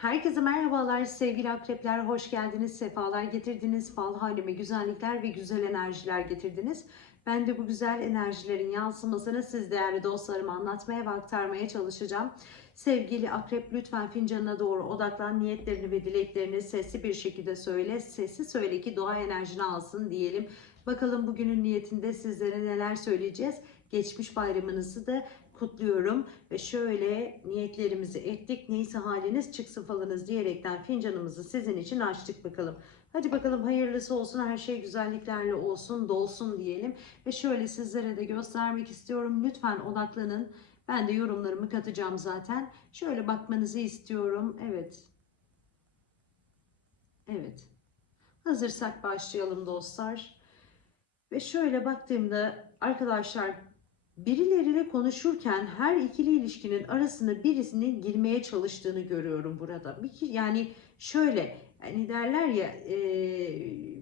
Herkese merhabalar sevgili akrepler, hoş geldiniz, sefalar getirdiniz, fal halime güzellikler ve güzel enerjiler getirdiniz. Ben de bu güzel enerjilerin yansımasını siz değerli dostlarıma anlatmaya ve aktarmaya çalışacağım. Sevgili akrep lütfen fincanına doğru odaklan, niyetlerini ve dileklerini sesli bir şekilde söyle. Sesli söyle ki doğa enerjini alsın diyelim. Bakalım bugünün niyetinde sizlere neler söyleyeceğiz. Geçmiş bayramınızı da kutluyorum ve şöyle niyetlerimizi ettik. Neyse haliniz çıksın falınız diyerekten fincanımızı sizin için açtık bakalım. Hadi bakalım hayırlısı olsun her şey güzelliklerle olsun dolsun diyelim. Ve şöyle sizlere de göstermek istiyorum. Lütfen odaklanın. Ben de yorumlarımı katacağım zaten. Şöyle bakmanızı istiyorum. Evet. Evet. Hazırsak başlayalım dostlar. Ve şöyle baktığımda arkadaşlar birileriyle konuşurken her ikili ilişkinin arasına birisinin girmeye çalıştığını görüyorum burada. Yani şöyle hani derler ya e,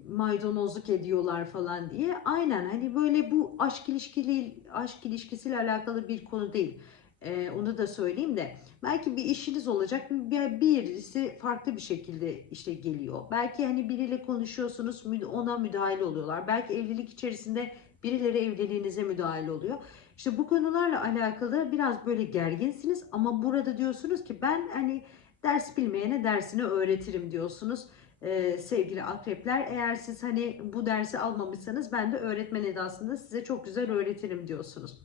maydanozluk ediyorlar falan diye. Aynen hani böyle bu aşk ilişkili aşk ilişkisiyle alakalı bir konu değil. E, onu da söyleyeyim de belki bir işiniz olacak bir birisi farklı bir şekilde işte geliyor. Belki hani biriyle konuşuyorsunuz ona müdahale oluyorlar. Belki evlilik içerisinde birileri evliliğinize müdahale oluyor. İşte bu konularla alakalı biraz böyle gerginsiniz ama burada diyorsunuz ki ben hani ders bilmeyene dersini öğretirim diyorsunuz ee, sevgili akrepler. Eğer siz hani bu dersi almamışsanız ben de öğretmen edasında size çok güzel öğretirim diyorsunuz.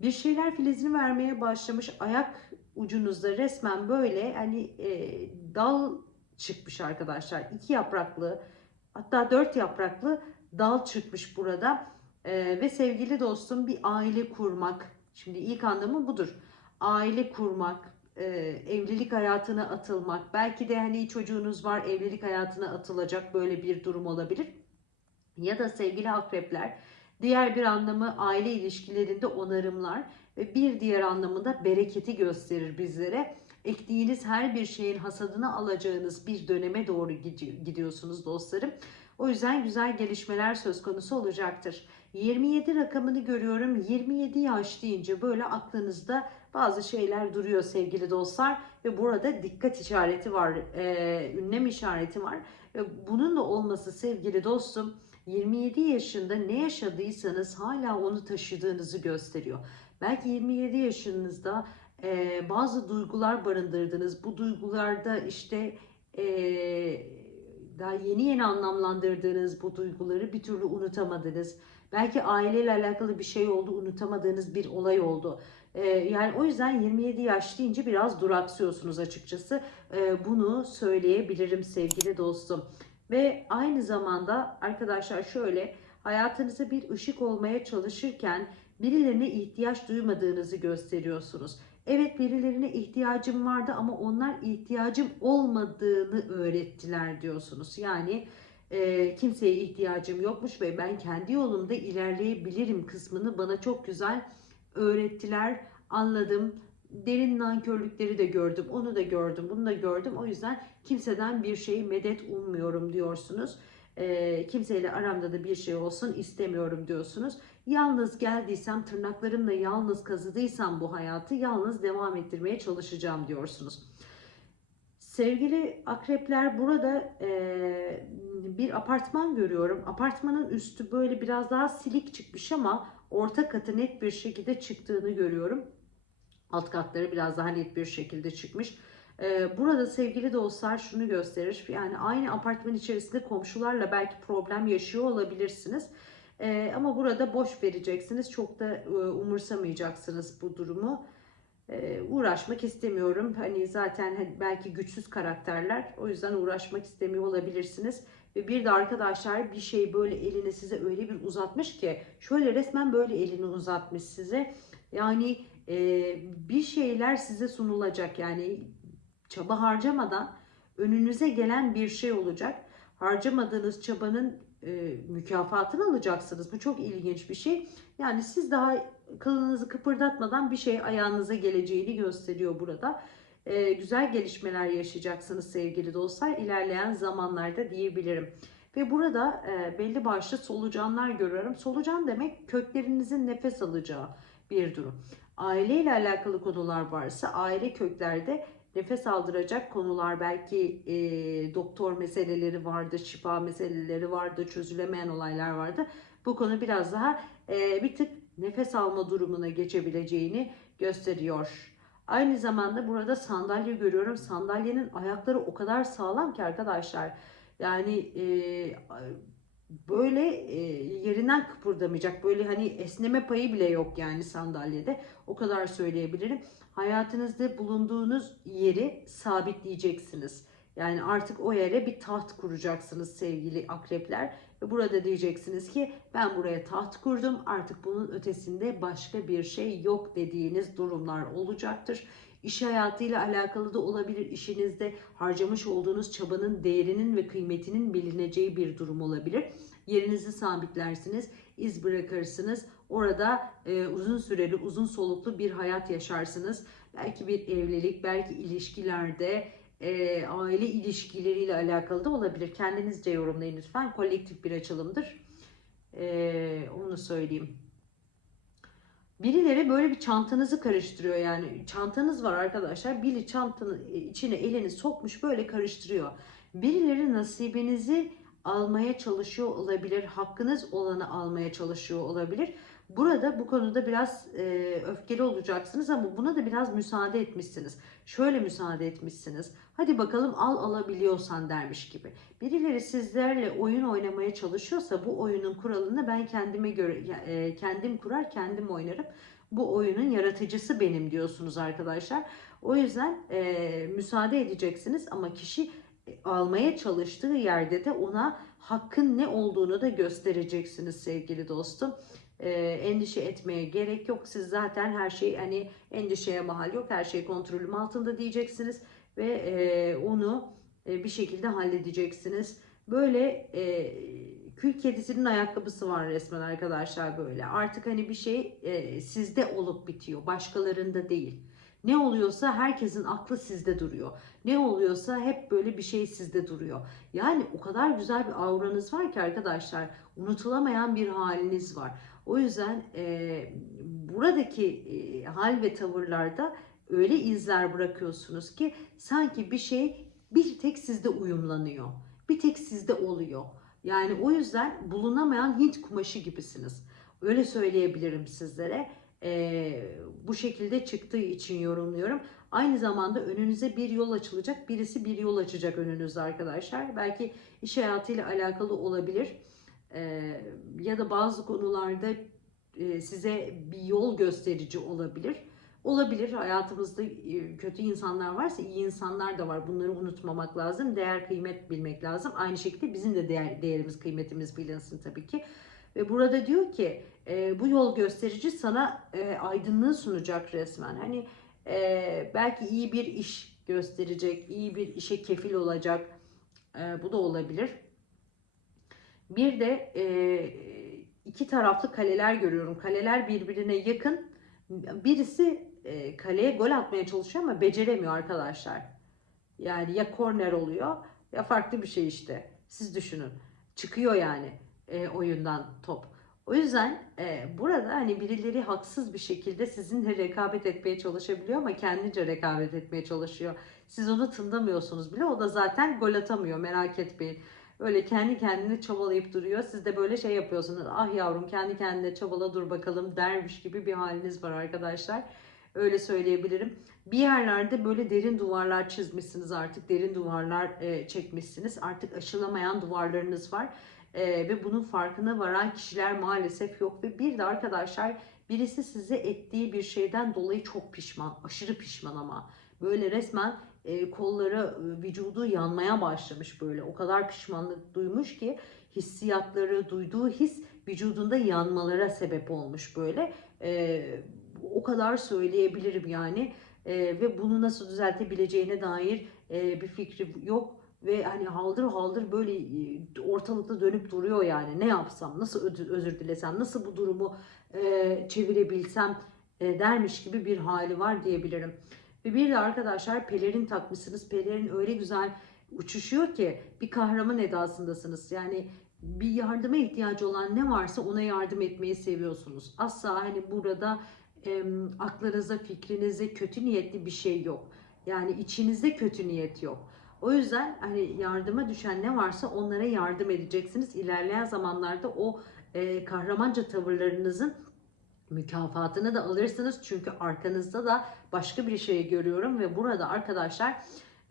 Bir şeyler filizini vermeye başlamış ayak ucunuzda resmen böyle hani e, dal çıkmış arkadaşlar. iki yapraklı hatta dört yapraklı dal çıkmış burada ee, ve sevgili dostum bir aile kurmak. Şimdi ilk anlamı budur. Aile kurmak, e, evlilik hayatına atılmak. Belki de hani çocuğunuz var evlilik hayatına atılacak böyle bir durum olabilir. Ya da sevgili akrepler diğer bir anlamı aile ilişkilerinde onarımlar ve bir diğer anlamında bereketi gösterir bizlere. Ektiğiniz her bir şeyin hasadını alacağınız bir döneme doğru gidiyorsunuz dostlarım. O yüzden güzel gelişmeler söz konusu olacaktır. 27 rakamını görüyorum. 27 yaş deyince böyle aklınızda bazı şeyler duruyor sevgili dostlar. Ve burada dikkat işareti var, e, ünlem işareti var. Ve bunun da olması sevgili dostum 27 yaşında ne yaşadıysanız hala onu taşıdığınızı gösteriyor. Belki 27 yaşınızda e, bazı duygular barındırdınız. Bu duygularda işte e, daha yeni yeni anlamlandırdığınız bu duyguları bir türlü unutamadınız. Belki aileyle alakalı bir şey oldu, unutamadığınız bir olay oldu. Ee, yani o yüzden 27 yaş deyince biraz duraksıyorsunuz açıkçası. Ee, bunu söyleyebilirim sevgili dostum. Ve aynı zamanda arkadaşlar şöyle hayatınıza bir ışık olmaya çalışırken birilerine ihtiyaç duymadığınızı gösteriyorsunuz. Evet birilerine ihtiyacım vardı ama onlar ihtiyacım olmadığını öğrettiler diyorsunuz. Yani e, kimseye ihtiyacım yokmuş ve ben kendi yolumda ilerleyebilirim kısmını bana çok güzel öğrettiler, anladım. Derin nankörlükleri de gördüm, onu da gördüm, bunu da gördüm. O yüzden kimseden bir şey medet ummuyorum diyorsunuz. E, kimseyle aramda da bir şey olsun istemiyorum diyorsunuz. Yalnız geldiysem, tırnaklarımla yalnız kazıdıysam bu hayatı yalnız devam ettirmeye çalışacağım diyorsunuz. Sevgili akrepler burada e, bir apartman görüyorum. Apartmanın üstü böyle biraz daha silik çıkmış ama orta katı net bir şekilde çıktığını görüyorum. Alt katları biraz daha net bir şekilde çıkmış. E, burada sevgili dostlar şunu gösterir. Yani aynı apartman içerisinde komşularla belki problem yaşıyor olabilirsiniz. E, ama burada boş vereceksiniz. Çok da e, umursamayacaksınız bu durumu uğraşmak istemiyorum. Hani zaten hani belki güçsüz karakterler. O yüzden uğraşmak istemiyor olabilirsiniz. Ve bir de arkadaşlar bir şey böyle eline size öyle bir uzatmış ki şöyle resmen böyle elini uzatmış size. Yani e, bir şeyler size sunulacak. Yani çaba harcamadan önünüze gelen bir şey olacak. Harcamadığınız çabanın e, mükafatını alacaksınız. Bu çok ilginç bir şey. Yani siz daha kılınızı kıpırdatmadan bir şey ayağınıza geleceğini gösteriyor burada. E, güzel gelişmeler yaşayacaksınız sevgili dostlar ilerleyen zamanlarda diyebilirim. Ve burada e, belli başlı solucanlar görüyorum. Solucan demek köklerinizin nefes alacağı bir durum. Aile ile alakalı konular varsa aile köklerde nefes aldıracak konular belki e, doktor meseleleri vardı, şifa meseleleri vardı, çözülemeyen olaylar vardı. Bu konu biraz daha e, bir tık nefes alma durumuna geçebileceğini gösteriyor. Aynı zamanda burada sandalye görüyorum. Sandalyenin ayakları o kadar sağlam ki arkadaşlar. Yani e, böyle e, yerinden kıpırdamayacak. Böyle hani esneme payı bile yok yani sandalyede. O kadar söyleyebilirim. Hayatınızda bulunduğunuz yeri sabitleyeceksiniz. Yani artık o yere bir taht kuracaksınız sevgili akrepler. Ve burada diyeceksiniz ki ben buraya taht kurdum artık bunun ötesinde başka bir şey yok dediğiniz durumlar olacaktır. İş hayatıyla alakalı da olabilir. İşinizde harcamış olduğunuz çabanın değerinin ve kıymetinin bilineceği bir durum olabilir. Yerinizi sabitlersiniz, iz bırakırsınız. Orada e, uzun süreli, uzun soluklu bir hayat yaşarsınız. Belki bir evlilik, belki ilişkilerde, e, aile ilişkileriyle alakalı da olabilir. Kendinizce yorumlayın lütfen. Kolektif bir açılımdır. E, onu söyleyeyim. Birileri böyle bir çantanızı karıştırıyor yani. Çantanız var arkadaşlar. Biri çantanın içine elini sokmuş böyle karıştırıyor. Birileri nasibinizi almaya çalışıyor olabilir. Hakkınız olanı almaya çalışıyor olabilir. Burada bu konuda biraz e, öfkeli olacaksınız ama buna da biraz müsaade etmişsiniz. Şöyle müsaade etmişsiniz. Hadi bakalım al alabiliyorsan dermiş gibi. Birileri sizlerle oyun oynamaya çalışıyorsa bu oyunun kuralını ben kendime göre e, kendim kurar kendim oynarım. Bu oyunun yaratıcısı benim diyorsunuz arkadaşlar. O yüzden e, müsaade edeceksiniz ama kişi e, almaya çalıştığı yerde de ona hakkın ne olduğunu da göstereceksiniz sevgili dostum e, endişe etmeye gerek yok. Siz zaten her şey hani endişeye mahal yok. Her şey kontrolüm altında diyeceksiniz ve e, onu e, bir şekilde halledeceksiniz. Böyle e, kül kedisinin ayakkabısı var resmen arkadaşlar böyle. Artık hani bir şey e, sizde olup bitiyor. Başkalarında değil. Ne oluyorsa herkesin aklı sizde duruyor. Ne oluyorsa hep böyle bir şey sizde duruyor. Yani o kadar güzel bir auranız var ki arkadaşlar. Unutulamayan bir haliniz var. O yüzden e, buradaki e, hal ve tavırlarda öyle izler bırakıyorsunuz ki sanki bir şey bir tek sizde uyumlanıyor. Bir tek sizde oluyor. Yani o yüzden bulunamayan Hint kumaşı gibisiniz. Öyle söyleyebilirim sizlere. E, bu şekilde çıktığı için yorumluyorum. Aynı zamanda önünüze bir yol açılacak. Birisi bir yol açacak önünüzde arkadaşlar. Belki iş hayatıyla alakalı olabilir ya da bazı konularda size bir yol gösterici olabilir. Olabilir hayatımızda kötü insanlar varsa iyi insanlar da var. Bunları unutmamak lazım. Değer kıymet bilmek lazım. Aynı şekilde bizim de değer, değerimiz kıymetimiz bilinsin tabii ki. Ve burada diyor ki bu yol gösterici sana e, aydınlığı sunacak resmen. Hani belki iyi bir iş gösterecek, iyi bir işe kefil olacak. Bu da olabilir. Bir de e, iki taraflı kaleler görüyorum. Kaleler birbirine yakın. Birisi e, kaleye gol atmaya çalışıyor ama beceremiyor arkadaşlar. Yani ya korner oluyor ya farklı bir şey işte. Siz düşünün. Çıkıyor yani e, oyundan top. O yüzden e, burada hani birileri haksız bir şekilde sizinle rekabet etmeye çalışabiliyor ama kendince rekabet etmeye çalışıyor. Siz onu tındamıyorsunuz bile. O da zaten gol atamıyor merak etmeyin. Öyle kendi kendine çabalayıp duruyor. Siz de böyle şey yapıyorsunuz. Ah yavrum kendi kendine çabala dur bakalım dermiş gibi bir haliniz var arkadaşlar. Öyle söyleyebilirim. Bir yerlerde böyle derin duvarlar çizmişsiniz artık. Derin duvarlar e, çekmişsiniz. Artık aşılamayan duvarlarınız var. E, ve bunun farkına varan kişiler maalesef yok. Ve bir de arkadaşlar birisi size ettiği bir şeyden dolayı çok pişman. Aşırı pişman ama. Böyle resmen e, kolları, e, vücudu yanmaya başlamış böyle. O kadar pişmanlık duymuş ki hissiyatları, duyduğu his vücudunda yanmalara sebep olmuş böyle. E, o kadar söyleyebilirim yani. E, ve bunu nasıl düzeltebileceğine dair e, bir fikri yok ve hani haldır haldır böyle e, ortalıkta dönüp duruyor yani ne yapsam nasıl özür dilesem nasıl bu durumu e, çevirebilsem e, dermiş gibi bir hali var diyebilirim. Ve bir de arkadaşlar pelerin takmışsınız. Pelerin öyle güzel uçuşuyor ki bir kahraman edasındasınız. Yani bir yardıma ihtiyacı olan ne varsa ona yardım etmeyi seviyorsunuz. Asla hani burada e, aklınıza, fikrinize kötü niyetli bir şey yok. Yani içinizde kötü niyet yok. O yüzden hani yardıma düşen ne varsa onlara yardım edeceksiniz. İlerleyen zamanlarda o e, kahramanca tavırlarınızın mükafatını da alırsınız. Çünkü arkanızda da başka bir şey görüyorum ve burada arkadaşlar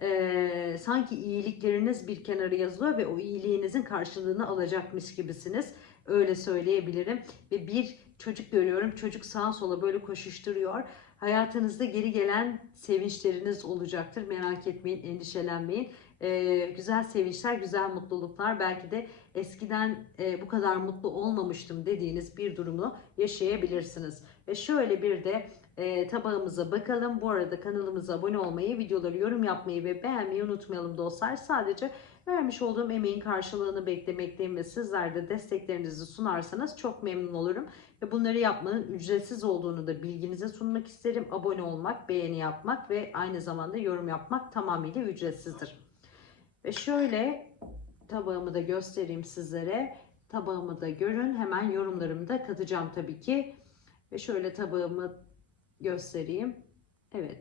e, sanki iyilikleriniz bir kenara yazılıyor ve o iyiliğinizin karşılığını alacakmış gibisiniz. Öyle söyleyebilirim. Ve bir çocuk görüyorum. Çocuk sağa sola böyle koşuşturuyor. Hayatınızda geri gelen sevinçleriniz olacaktır. Merak etmeyin, endişelenmeyin. Ee, güzel sevinçler, güzel mutluluklar. Belki de eskiden e, bu kadar mutlu olmamıştım dediğiniz bir durumu yaşayabilirsiniz. Ve şöyle bir de e, tabağımıza bakalım. Bu arada kanalımıza abone olmayı, videoları yorum yapmayı ve beğenmeyi unutmayalım dostlar. Sadece vermiş olduğum emeğin karşılığını beklemekteyim ve sizler de desteklerinizi sunarsanız çok memnun olurum. Ve bunları yapmanın ücretsiz olduğunu da bilginize sunmak isterim. Abone olmak, beğeni yapmak ve aynı zamanda yorum yapmak tamamıyla ücretsizdir. Ve şöyle tabağımı da göstereyim sizlere. Tabağımı da görün. Hemen yorumlarımı da katacağım tabii ki. Ve şöyle tabağımı göstereyim. Evet.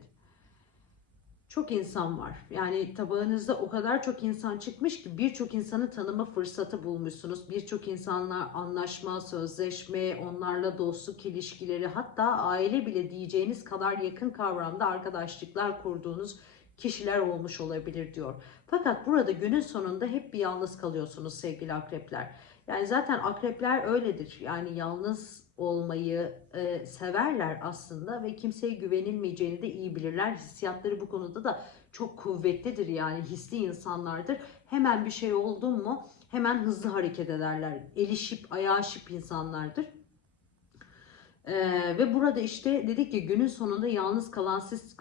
Çok insan var. Yani tabağınızda o kadar çok insan çıkmış ki birçok insanı tanıma fırsatı bulmuşsunuz. Birçok insanla anlaşma, sözleşme, onlarla dostluk ilişkileri hatta aile bile diyeceğiniz kadar yakın kavramda arkadaşlıklar kurduğunuz kişiler olmuş olabilir diyor. Fakat burada günün sonunda hep bir yalnız kalıyorsunuz sevgili akrepler. Yani zaten akrepler öyledir. Yani yalnız olmayı e, severler aslında ve kimseye güvenilmeyeceğini de iyi bilirler. Hissiyatları bu konuda da çok kuvvetlidir yani hisli insanlardır. Hemen bir şey oldu mu hemen hızlı hareket ederler. Elişip ayağı şip insanlardır. Ee, ve burada işte dedik ki günün sonunda yalnız kalan siz,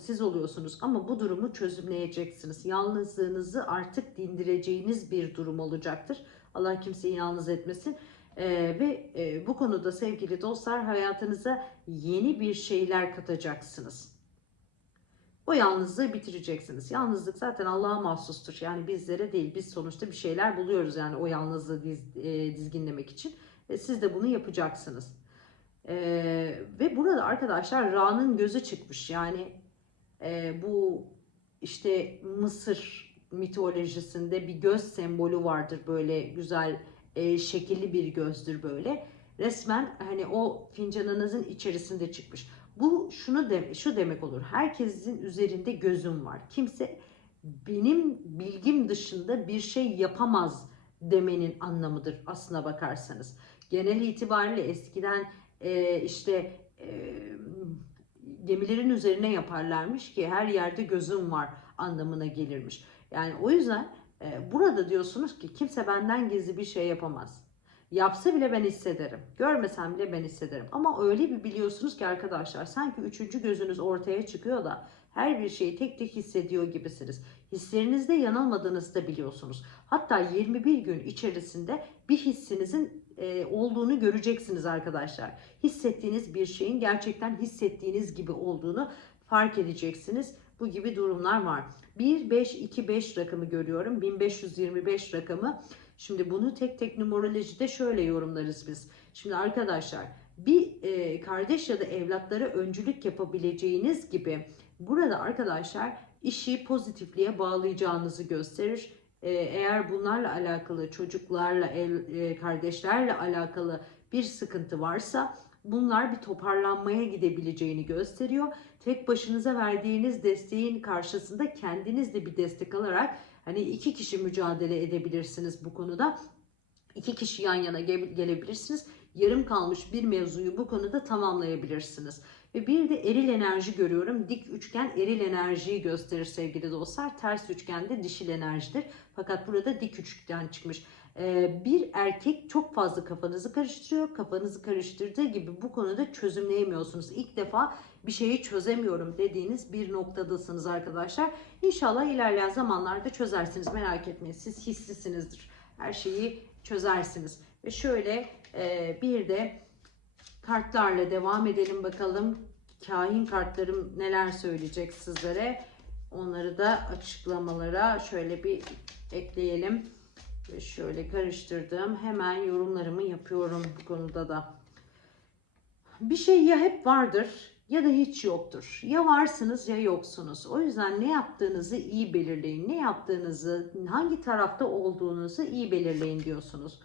siz oluyorsunuz ama bu durumu çözümleyeceksiniz. Yalnızlığınızı artık dindireceğiniz bir durum olacaktır. Allah kimseyi yalnız etmesin. Ee, ve e, bu konuda sevgili dostlar hayatınıza yeni bir şeyler katacaksınız. O yalnızlığı bitireceksiniz. Yalnızlık zaten Allah'a mahsustur. Yani bizlere değil. Biz sonuçta bir şeyler buluyoruz yani o yalnızlığı diz, e, dizginlemek için. E, siz de bunu yapacaksınız. E, ve burada arkadaşlar Ra'nın gözü çıkmış. Yani e, bu işte Mısır mitolojisinde bir göz sembolü vardır böyle güzel e, şekilli bir gözdür böyle. Resmen hani o fincanınızın içerisinde çıkmış. Bu şunu de, şu demek olur. Herkesin üzerinde gözüm var. Kimse benim bilgim dışında bir şey yapamaz demenin anlamıdır aslına bakarsanız. Genel itibariyle eskiden e, işte e, gemilerin üzerine yaparlarmış ki her yerde gözüm var anlamına gelirmiş. Yani o yüzden e, burada diyorsunuz ki kimse benden gizli bir şey yapamaz. Yapsa bile ben hissederim. Görmesem bile ben hissederim. Ama öyle bir biliyorsunuz ki arkadaşlar sanki üçüncü gözünüz ortaya çıkıyor da her bir şeyi tek tek hissediyor gibisiniz. Hislerinizde yanılmadığınızı da biliyorsunuz. Hatta 21 gün içerisinde bir hissinizin e, olduğunu göreceksiniz arkadaşlar. Hissettiğiniz bir şeyin gerçekten hissettiğiniz gibi olduğunu fark edeceksiniz. Bu gibi durumlar var. 1525 rakamı görüyorum. 1525 rakamı. Şimdi bunu tek tek numerolojide şöyle yorumlarız biz. Şimdi arkadaşlar bir e, kardeş ya da evlatlara öncülük yapabileceğiniz gibi burada arkadaşlar işi pozitifliğe bağlayacağınızı gösterir. E, eğer bunlarla alakalı çocuklarla, e, kardeşlerle alakalı bir sıkıntı varsa bunlar bir toparlanmaya gidebileceğini gösteriyor. Tek başınıza verdiğiniz desteğin karşısında kendiniz de bir destek alarak hani iki kişi mücadele edebilirsiniz bu konuda. İki kişi yan yana gelebilirsiniz. Yarım kalmış bir mevzuyu bu konuda tamamlayabilirsiniz. Ve bir de eril enerji görüyorum. Dik üçgen eril enerjiyi gösterir sevgili dostlar. Ters üçgen de dişil enerjidir. Fakat burada dik üçgen çıkmış. Ee, bir erkek çok fazla kafanızı karıştırıyor. Kafanızı karıştırdığı gibi bu konuda çözümleyemiyorsunuz. İlk defa bir şeyi çözemiyorum dediğiniz bir noktadasınız arkadaşlar. İnşallah ilerleyen zamanlarda çözersiniz. Merak etmeyin. Siz hissisinizdir. Her şeyi çözersiniz. Ve şöyle e, bir de kartlarla devam edelim bakalım. Kahin kartlarım neler söyleyecek sizlere. Onları da açıklamalara şöyle bir ekleyelim. Ve şöyle karıştırdım. Hemen yorumlarımı yapıyorum bu konuda da. Bir şey ya hep vardır ya da hiç yoktur. Ya varsınız ya yoksunuz. O yüzden ne yaptığınızı iyi belirleyin. Ne yaptığınızı, hangi tarafta olduğunuzu iyi belirleyin diyorsunuz.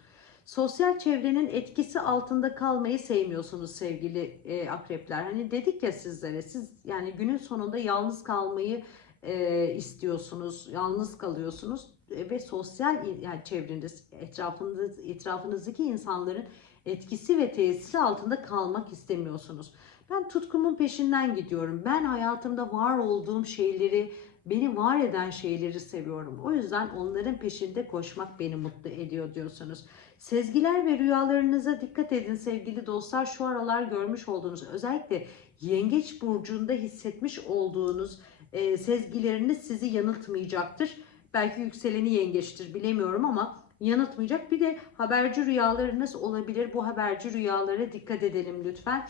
Sosyal çevrenin etkisi altında kalmayı sevmiyorsunuz sevgili e, akrepler. Hani dedik ya sizlere siz yani günün sonunda yalnız kalmayı e, istiyorsunuz, yalnız kalıyorsunuz E, ve sosyal yani çevreniz, etrafınız, etrafınızdaki insanların etkisi ve tesiri altında kalmak istemiyorsunuz. Ben tutkumun peşinden gidiyorum. Ben hayatımda var olduğum şeyleri, beni var eden şeyleri seviyorum. O yüzden onların peşinde koşmak beni mutlu ediyor diyorsunuz. Sezgiler ve rüyalarınıza dikkat edin sevgili dostlar. Şu aralar görmüş olduğunuz özellikle yengeç burcunda hissetmiş olduğunuz e, sezgileriniz sizi yanıltmayacaktır. Belki yükseleni yengeçtir bilemiyorum ama yanıltmayacak. Bir de haberci rüyalarınız olabilir. Bu haberci rüyalara dikkat edelim lütfen.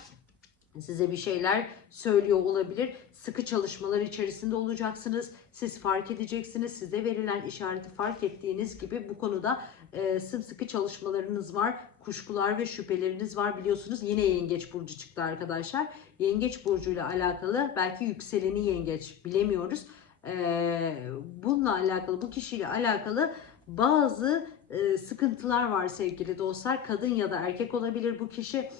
Size bir şeyler söylüyor olabilir. Sıkı çalışmalar içerisinde olacaksınız. Siz fark edeceksiniz. Size verilen işareti fark ettiğiniz gibi bu konuda e, sımsıkı çalışmalarınız var. Kuşkular ve şüpheleriniz var. Biliyorsunuz yine yengeç burcu çıktı arkadaşlar. Yengeç burcuyla alakalı belki yükseleni yengeç bilemiyoruz. E, bununla alakalı bu kişiyle alakalı bazı e, sıkıntılar var sevgili dostlar. Kadın ya da erkek olabilir bu kişi.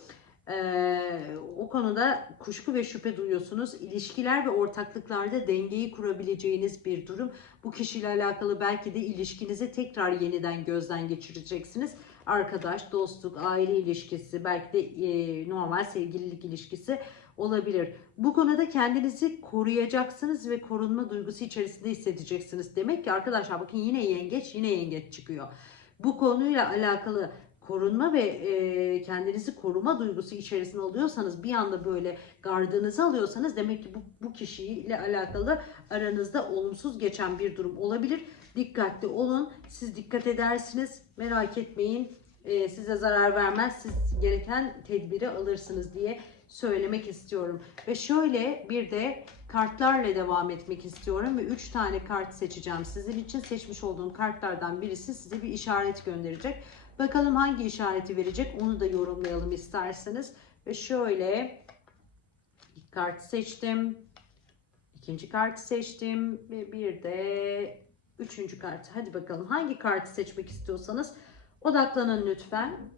Ee, o konuda kuşku ve şüphe duyuyorsunuz. İlişkiler ve ortaklıklarda dengeyi kurabileceğiniz bir durum. Bu kişiyle alakalı belki de ilişkinizi tekrar yeniden gözden geçireceksiniz. Arkadaş, dostluk, aile ilişkisi, belki de e, normal sevgililik ilişkisi olabilir. Bu konuda kendinizi koruyacaksınız ve korunma duygusu içerisinde hissedeceksiniz. Demek ki arkadaşlar bakın yine yengeç, yine yengeç çıkıyor. Bu konuyla alakalı korunma ve e, kendinizi koruma duygusu içerisinde oluyorsanız bir anda böyle gardınızı alıyorsanız demek ki bu, bu kişiyle alakalı aranızda olumsuz geçen bir durum olabilir. Dikkatli olun. Siz dikkat edersiniz. Merak etmeyin. E, size zarar vermez. Siz gereken tedbiri alırsınız diye söylemek istiyorum. Ve şöyle bir de kartlarla devam etmek istiyorum ve 3 tane kart seçeceğim. Sizin için seçmiş olduğum kartlardan birisi size bir işaret gönderecek. Bakalım hangi işareti verecek onu da yorumlayalım isterseniz. Ve şöyle ilk kartı seçtim. ikinci kartı seçtim ve bir de üçüncü kartı. Hadi bakalım hangi kartı seçmek istiyorsanız odaklanın lütfen.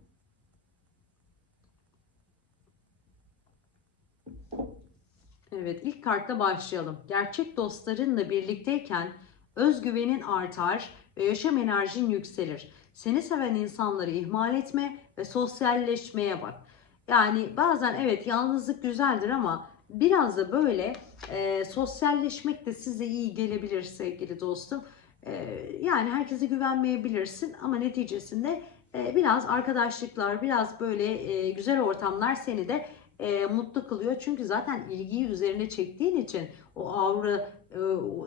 Evet ilk kartla başlayalım. Gerçek dostlarınla birlikteyken özgüvenin artar ve yaşam enerjin yükselir. Seni seven insanları ihmal etme ve sosyalleşmeye bak. Yani bazen evet yalnızlık güzeldir ama biraz da böyle e, sosyalleşmek de size iyi gelebilir sevgili dostum. E, yani herkese güvenmeyebilirsin ama neticesinde e, biraz arkadaşlıklar, biraz böyle e, güzel ortamlar seni de e, mutlu kılıyor. Çünkü zaten ilgiyi üzerine çektiğin için o aura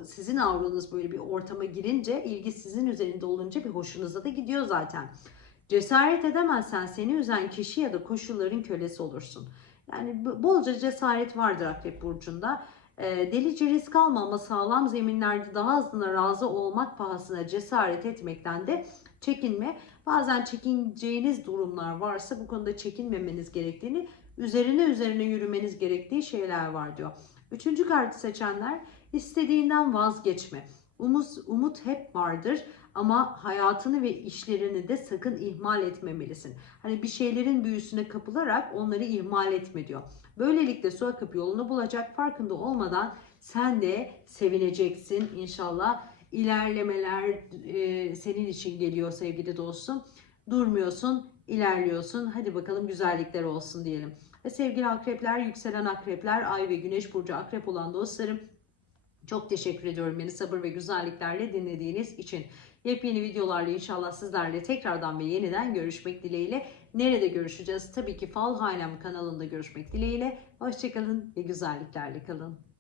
sizin auranız böyle bir ortama girince ilgi sizin üzerinde olunca bir hoşunuza da gidiyor zaten. Cesaret edemezsen seni üzen kişi ya da koşulların kölesi olursun. Yani bolca cesaret vardır Akrep Burcu'nda. E, delice risk alma ama sağlam zeminlerde daha azına razı olmak pahasına cesaret etmekten de çekinme. Bazen çekineceğiniz durumlar varsa bu konuda çekinmemeniz gerektiğini, üzerine üzerine yürümeniz gerektiği şeyler var diyor. Üçüncü kartı seçenler istediğinden vazgeçme. Umut, umut hep vardır ama hayatını ve işlerini de sakın ihmal etmemelisin. Hani bir şeylerin büyüsüne kapılarak onları ihmal etme diyor. Böylelikle su akıp yolunu bulacak farkında olmadan sen de sevineceksin inşallah. İlerlemeler e, senin için geliyor sevgili dostum. Durmuyorsun, ilerliyorsun. Hadi bakalım güzellikler olsun diyelim. Ve sevgili akrepler, yükselen akrepler, ay ve güneş burcu akrep olan dostlarım çok teşekkür ediyorum beni sabır ve güzelliklerle dinlediğiniz için. Yepyeni videolarla inşallah sizlerle tekrardan ve yeniden görüşmek dileğiyle. Nerede görüşeceğiz? Tabii ki Fal Hanem kanalında görüşmek dileğiyle. Hoşçakalın ve güzelliklerle kalın.